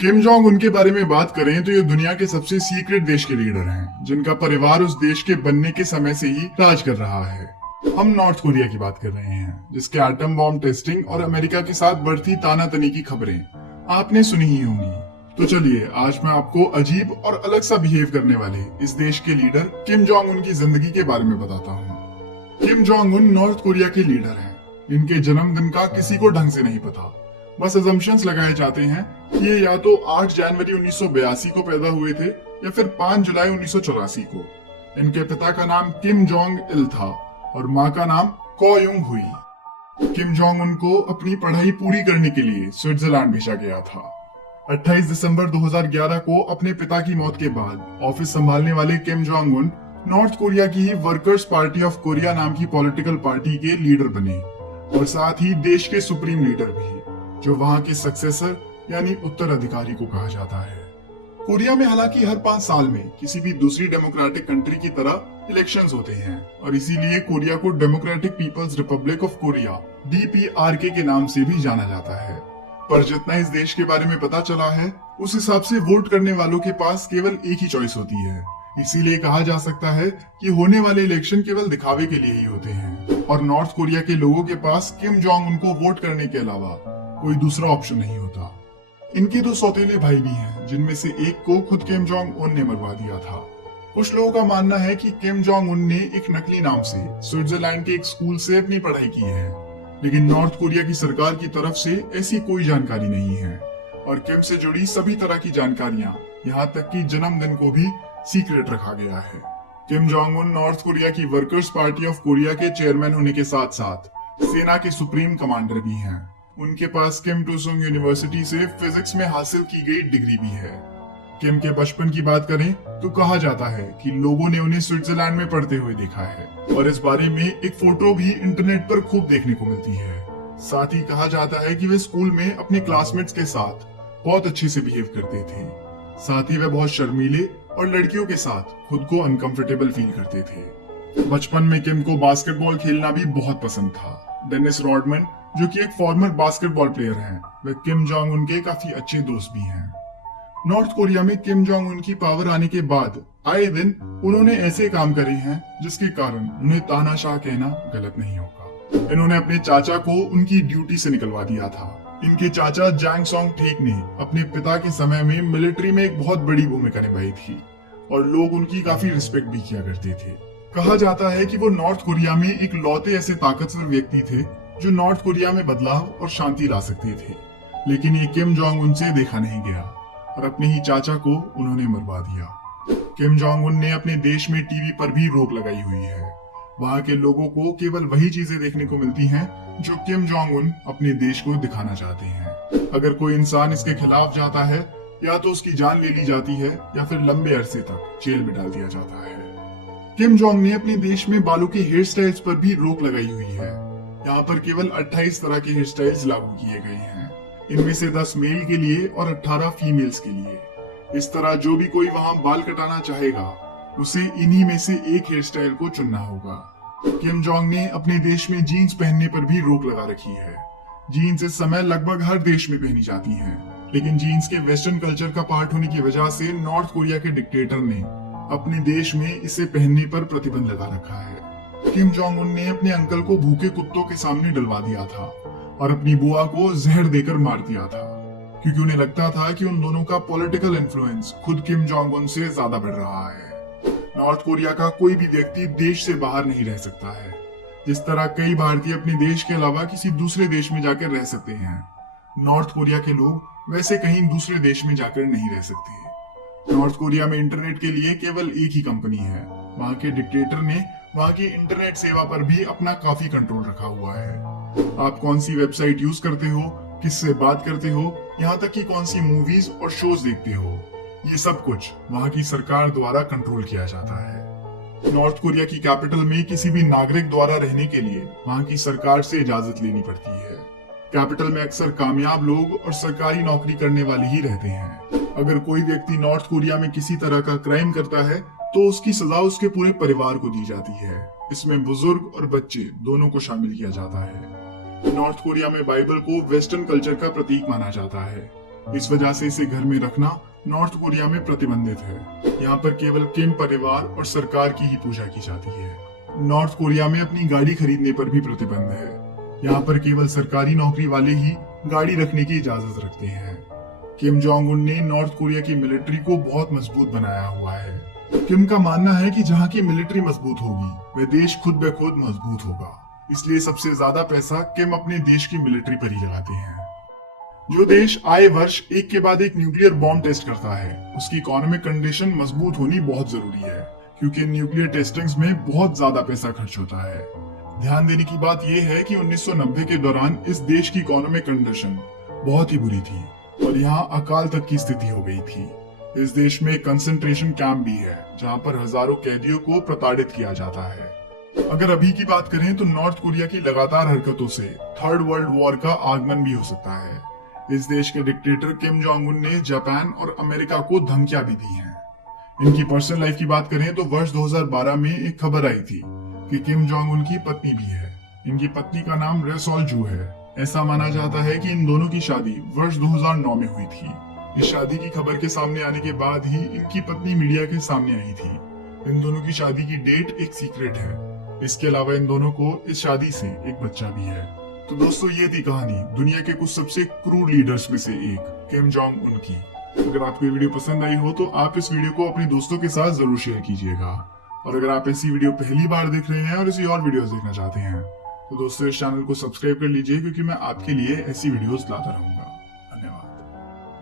Kim Jong Un के बारे में बात करें तो ये दुनिया के सबसे सीक्रेट देश के लीडर हैं, जिनका परिवार उस देश के बनने के समय से ही राज कर रहा है। हम नॉर्थ कोरिया की बात कर रहे हैं, जिसके एटम बॉम्ब टेस्टिंग और अमेरिका के साथ बढ़ती तानातनी की खबरें आपने सुनी ही होंगी। तो चलिए आज मैं आपको अजीब और अलग सा बिहेव करने वाले इस देश के लीडर किम जोंग उन की जिंदगी के बारे में बताता हूँ। Kim Jong Un north Korea के लीडर हैं। इनके जन्मदिन का किसी को ढंग से नहीं पता। बस अजम्पशंस लगाए जाते हैं कि ये या तो 8 जनवरी 1982 को पैदा हुए थे या फिर 5 जुलाई 1984 को। इनके पिता का नाम किम जोंग इल था और माँ का नाम को युंग हुई। किम जोंग उन को अपनी पढ़ाई पूरी करने के लिए स्विट्जरलैंड भेजा गया था। 28 दिसंबर 2011 को अपने पिता की मौत के बाद ऑफिस संभालने वाले Kim Jong Un north Korea की ही वर्कर्स पार्टी ऑफ कोरिया नाम की पॉलिटिकल पार्टी के लीडर बने और साथ ही देश के सुप्रीम लीडर भी, जो वहां के सक्सेसर यानी उत्तराधिकारी को कहा जाता है। कोरिया में हालांकि हर 5 साल में किसी भी दूसरी डेमोक्रेटिक कंट्री की तरह इलेक्शंस होते हैं और इसीलिए कोरिया को democratic people's republic of Korea DPRK के नाम से भी जाना जाता है। पर जितना इस देश के बारे में पता चला है, उस हिसाब से वोट करने वालों के पास केवल एक ही चॉइस होती है। इसीलिए कहा जा सकता है कि होने वाले इलेक्शन केवल दिखावे के लिए ही होते हैं और नॉर्थ कोरिया के लोगों के पास किम जोंग उनको वोट करने के अलावा कोई दूसरा ऑप्शन नहीं होता। इनके 2 सौतेले भाई भी हैं, जिनमें से एक को खुद किम जोंग उन ने मरवा दिया था। कुछ लोगों का मानना है कि किम जोंग उन ने एक नकली नाम से स्विट्जरलैंड के एक स्कूल से अपनी पढ़ाई की है, लेकिन नॉर्थ कोरिया की सरकार की तरफ से ऐसी कोई जानकारी नहीं है और किम से जुड़ी सभी तरह की जानकारियां, यहाँ तक कि जन्मदिन को भी सीक्रेट रखा गया है। Kim Jong Un north Korea की वर्कर्स पार्टी ऑफ कोरिया के चेयरमैन होने के साथ साथ सेना के सुप्रीम कमांडर भी हैं। उनके पास किम टूसुंग यूनिवर्सिटी से फिजिक्स में हासिल की गई डिग्री भी है। किम के बचपन की बात करें तो कहा जाता है कि लोगों ने उन्हें स्विट्जरलैंड में पढ़ते हुए देखा है और इस बारे में एक फोटो भी इंटरनेट पर खूब देखने को मिलती है। साथ ही कहा जाता है कि वे स्कूल में अपने क्लासमेट्स के साथ बहुत अच्छे से बिहेव करते थे। साथ ही वे बहुत शर्मीले और लड़कियों के साथ खुद को अनकंफर्टेबल फील करते थे। बचपन में किम को बास्केटबॉल खेलना भी बहुत पसंद था। डेनिस रॉडमैन, जो कि एक फॉर्मर बास्केटबॉल प्लेयर हैं, वे किम जोंग उन के काफी अच्छे दोस्त भी हैं। नॉर्थ कोरिया में किम जोंग उन की पावर आने के बाद आए दिन उन्होंने ऐसे काम करे हैं जिसके कारण उन्हें तानाशाह कहना गलत नहीं होगा। इन्होंने अपने चाचा को उनकी ड्यूटी से निकलवा दिया था। इनके चाचा जैंग सोंग ठेक ने अपने पिता के समय में मिलिट्री में एक बहुत बड़ी भूमिका निभाई थी और लोग उनकी काफी रिस्पेक्ट भी किया करते थे। कहा जाता है कि वो नॉर्थ कोरिया में एक लौते ऐसे ताकतवर व्यक्ति थे जो नॉर्थ कोरिया में बदलाव और शांति ला सकते थे, लेकिन ये किम जोंग उन से देखा नहीं गया और अपने ही चाचा को उन्होंने मरवा दिया। किम जोंग उन ने अपने देश में टीवी पर भी रोक लगाई हुई है। वहां के लोगों को केवल वही चीजें देखने को मिलती हैं जो किम जोंग उन अपने देश को दिखाना चाहते हैं। अगर कोई इंसान इसके खिलाफ जाता है, या तो उसकी जान ले ली जाती है या फिर लंबे अरसे तक जेल में डाल दिया जाता है। किम जोंग ने अपने देश में बालों के हेयर स्टाइल्स पर भी रोक लगाई हुई है। यहाँ पर केवल 28 तरह के हेयर स्टाइल्स लागू किए गए हैं। इनमें से 10 मेल के लिए और 18 फीमेल्स के लिए। इस तरह जो भी कोई वहां बाल कटाना चाहेगा, उसे इन्हीं में से एक हेयर स्टाइल को चुनना होगा। किम जोंग ने अपने देश में जीन्स पहनने पर भी रोक लगा रखी है। जीन्स इस समय लगभग हर देश में पहनी जाती हैं, लेकिन जीन्स के वेस्टर्न कल्चर का पार्ट होने की वजह से नॉर्थ कोरिया के डिक्टेटर ने अपने देश में इसे पहनने पर प्रतिबंध लगा रखा है। किम जोंग उन ने अपने अंकल को भूखे कुत्तों के सामने डलवा दिया था और अपनी बुआ को जहर देकर मार दिया था, क्योंकि उन्हें लगता था कि उन दोनों का पॉलिटिकल इन्फ्लुएंस खुद किम जोंग उन से ज्यादा बढ़ रहा है। नॉर्थ कोरिया का कोई भी व्यक्ति देश से बाहर नहीं रह सकता है, जिस तरह कई भारतीय अपने देश के अलावा किसी दूसरे देश में जाकर रह सकते हैं। नॉर्थ कोरिया के लोग वैसे कहीं दूसरे देश में जाकर नहीं रह सकते। नॉर्थ कोरिया में इंटरनेट के लिए केवल एक ही कंपनी है। वहां के डिक्टेटर ने वहां की इंटरनेट सेवा पर भी अपना काफी कंट्रोल रखा हुआ है। आप कौन सी वेबसाइट यूज करते हो, किससे बात करते हो, यहाँ तक कि कौन सी मूवीज और शोज देखते हो, ये सब कुछ वहां की सरकार द्वारा कंट्रोल किया जाता है। नॉर्थ कोरिया की कैपिटल में किसी भी नागरिक द्वारा रहने के लिए वहां की सरकार से इजाजत लेनी पड़ती है। कैपिटल में अक्सर कामयाब लोग और सरकारी नौकरी करने वाले ही रहते हैं। अगर कोई व्यक्ति नॉर्थ कोरिया में किसी तरह का क्राइम करता है तो उसकी सजा उसके पूरे परिवार को दी जाती है। इसमें बुजुर्ग और बच्चे दोनों को शामिल किया जाता है। नॉर्थ कोरिया में बाइबल को वेस्टर्न कल्चर का प्रतीक माना जाता है। इस वजह से इसे घर में रखना नॉर्थ कोरिया में प्रतिबंधित है। यहाँ पर केवल किम परिवार और सरकार की ही पूजा की जाती है। नॉर्थ कोरिया में अपनी गाड़ी खरीदने पर भी प्रतिबंध है। यहाँ पर केवल सरकारी नौकरी वाले ही गाड़ी रखने की इजाजत रखते हैं। किम जोंग उन ने नॉर्थ कोरिया की मिलिट्री को बहुत मजबूत बनाया हुआ है। किम का मानना है कि जहाँ की मिलिट्री मजबूत होगी वह देश खुद ब खुद मजबूत होगा। इसलिए सबसे ज्यादा पैसा किम अपने देश की मिलिट्री पर ही लगाते हैं। जो देश आए वर्ष एक के बाद एक न्यूक्लियर बॉम्ब टेस्ट करता है उसकी इकोनॉमिक कंडीशन मजबूत होनी बहुत जरूरी है, क्योंकि न्यूक्लियर टेस्टिंग्स में बहुत ज्यादा पैसा खर्च होता है। ध्यान देने की बात यह है कि 1990 के दौरान इस देश की इकोनॉमिक कंडीशन बहुत ही बुरी थी और यहाँ अकाल तक की स्थिति हो गई थी। इस देश में कंसंट्रेशन कैंप भी है जहाँ पर हजारों कैदियों को प्रताड़ित किया जाता है। अगर अभी की बात करें तो नॉर्थ कोरिया की लगातार हरकतों से थर्ड वर्ल्ड वॉर का आगमन भी हो सकता है। इस देश के डिक्टेटर किम जोंग उन ने जापान और अमेरिका को धमकियां भी दी हैं। इनकी पर्सनल लाइफ की बात करें तो वर्ष 2012 में एक खबर आई थी कि किम जोंग उन की पत्नी भी है। इनकी पत्नी का नाम रे सोल जू है। ऐसा माना जाता है कि इन दोनों की शादी वर्ष 2009 में हुई थी। इस शादी की खबर के सामने आने के बाद ही इनकी पत्नी मीडिया के सामने आई थी। इन दोनों की शादी की डेट एक सीक्रेट है। इसके अलावा इन दोनों को इस शादी से एक बच्चा भी है। तो दोस्तों ये थी कहानी दुनिया के कुछ सबसे क्रूर लीडर्स में से एक किम जोंग उन की। अगर आपको ये वीडियो पसंद आई हो तो आप इस वीडियो को अपने दोस्तों के साथ जरूर शेयर कीजिएगा। और अगर आप ऐसी वीडियो पहली बार देख रहे हैं और ऐसी और वीडियोस देखना चाहते हैं तो दोस्तों इस चैनल को सब्सक्राइब कर लीजिए, क्योंकि मैं आपके लिए ऐसी वीडियोस लाता रहूंगा।